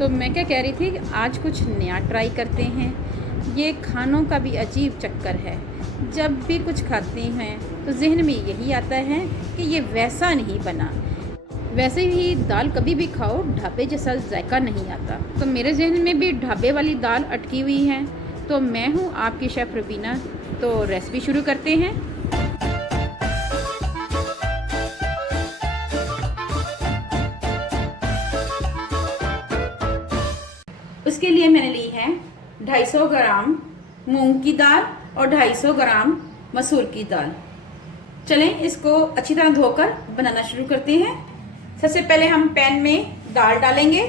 तो मैं क्या कह रही थी, आज कुछ नया ट्राई करते हैं। ये खानों का भी अजीब चक्कर है। जब भी कुछ खाते हैं तो जहन में यही आता है कि ये वैसा नहीं बना। वैसे ही दाल कभी भी खाओ ढाबे जैसा जायका नहीं आता। तो मेरे जहन में भी ढाबे वाली दाल अटकी हुई है। तो मैं हूँ आपकी शेफ़ रुबीना। तो रेसिपी शुरू करते हैं। उसके लिए मैंने ली है 250 ग्राम मूंग की दाल और 250 ग्राम मसूर की दाल। चलें इसको अच्छी तरह धोकर बनाना शुरू करते हैं। सबसे पहले हम पैन में दाल डालेंगे।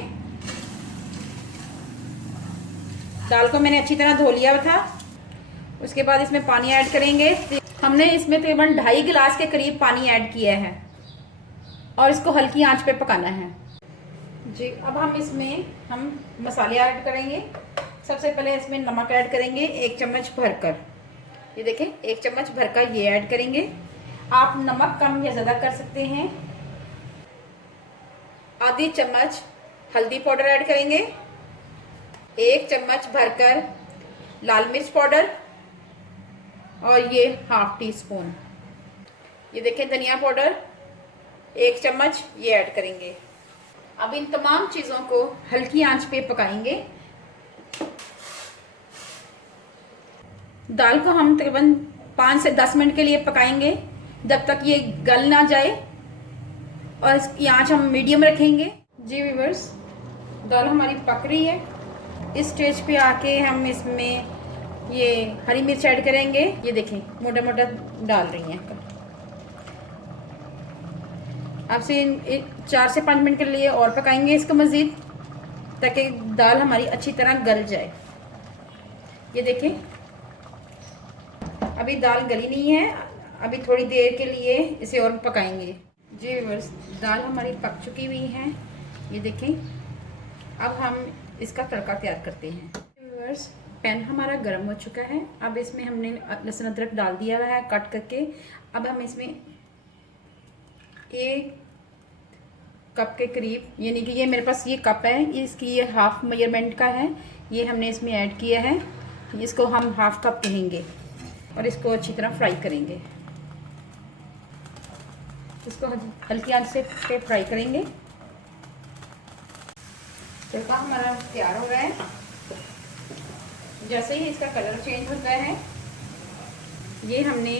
दाल को मैंने अच्छी तरह धो लिया था। उसके बाद इसमें पानी ऐड करेंगे। हमने इसमें तकरीबन 2.5 गिलास के करीब पानी ऐड किया है और इसको हल्की आंच पे पकाना है जी। अब हम इसमें मसाले ऐड करेंगे। सबसे पहले इसमें नमक ऐड करेंगे 1 चम्मच भरकर। ये देखें 1 चम्मच भरकर ये ऐड करेंगे। आप नमक कम या ज़्यादा कर सकते हैं। आधी चम्मच हल्दी पाउडर ऐड करेंगे। 1 चम्मच भरकर लाल मिर्च पाउडर और ये 1/2 टीस्पून। ये देखें धनिया पाउडर 1 चम्मच ये ऐड करेंगे। अब इन तमाम चीज़ों को हल्की आंच पे पकाएंगे। दाल को हम तकरीबन 5 से 10 मिनट के लिए पकाएंगे, जब तक ये गल ना जाए, और इसकी आंच हम मीडियम रखेंगे जी। व्यूअर्स, दाल हमारी पक रही है। इस स्टेज पे आके हम इसमें ये हरी मिर्च ऐड करेंगे। ये देखें मोटा मोटा डाल रही हैं। आपसे 4 से 5 मिनट के लिए और पकाएंगे इसको मज़ीद, ताकि दाल हमारी अच्छी तरह गल जाए। ये देखें अभी दाल गली नहीं है, अभी थोड़ी देर के लिए इसे और पकाएंगे जी। व्यूअर्स, दाल हमारी पक चुकी हुई है। ये देखें अब हम इसका तड़का तैयार करते हैं। व्यूअर्स, पैन हमारा गर्म हो चुका है। अब इसमें हमने लहसुन अदरक डाल दिया हुआ है कट करके। अब हम इसमें 1 कप के करीब, यानी कि ये मेरे पास ये कप है, इसकी ये हाफ मेजरमेंट का है, ये हमने इसमें ऐड किया है। इसको हम 1/2 कप कहेंगे और इसको अच्छी तरह फ्राई करेंगे। इसको हल्की आंच से फ्राई करेंगे। तड़का हमारा तैयार हो रहा है। जैसे ही इसका कलर चेंज होता है, ये हमने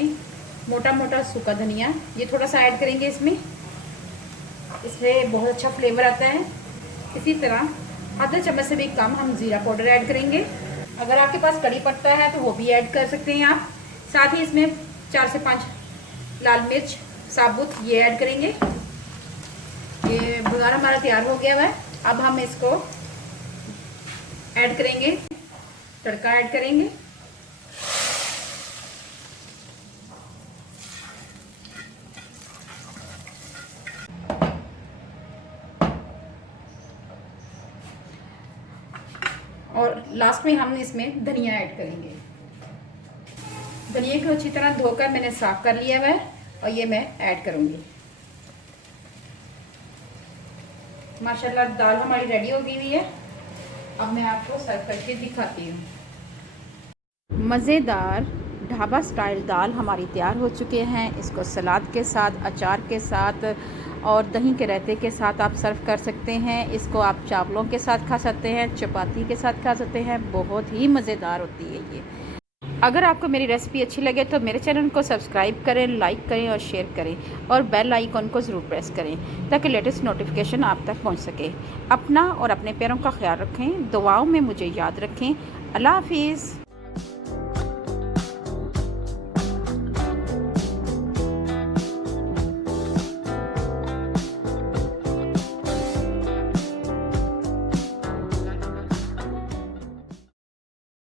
मोटा मोटा सूखा धनिया ये थोड़ा सा ऐड करेंगे इसमें बहुत अच्छा फ्लेवर आता है। इसी तरह आधा चम्मच से भी कम हम जीरा पाउडर ऐड करेंगे। अगर आपके पास कड़ी पत्ता है तो वो भी ऐड कर सकते हैं आप। साथ ही इसमें 4 से 5 लाल मिर्च साबुत ये ऐड करेंगे। ये भुनारा हमारा तैयार हो गया है। अब हम इसको ऐड करेंगे, तड़का ऐड करेंगे। और लास्ट में हम इसमें धनिया ऐड करेंगे। धनिया को अच्छी तरह धोकर मैंने साफ कर लिया है और ये मैं ऐड करूंगी। माशाल्लाह दाल हमारी रेडी हो गई हुई है। अब मैं आपको सर्व करके दिखाती हूँ। मज़ेदार ढाबा स्टाइल दाल हमारी तैयार हो चुके हैं। इसको सलाद के साथ, अचार के साथ और दही के रायते के साथ आप सर्व कर सकते हैं। इसको आप चावलों के साथ खा सकते हैं, चपाती के साथ खा सकते हैं। बहुत ही मज़ेदार होती है ये। अगर आपको मेरी रेसिपी अच्छी लगे तो मेरे चैनल को सब्सक्राइब करें, लाइक करें और शेयर करें, और बेल आइकन को ज़रूर प्रेस करें ताकि लेटेस्ट नोटिफिकेशन आप तक पहुंच सके। अपना और अपने प्यारों का ख्याल रखें, दुआओं में मुझे याद रखें। अल्लाह हाफिज़।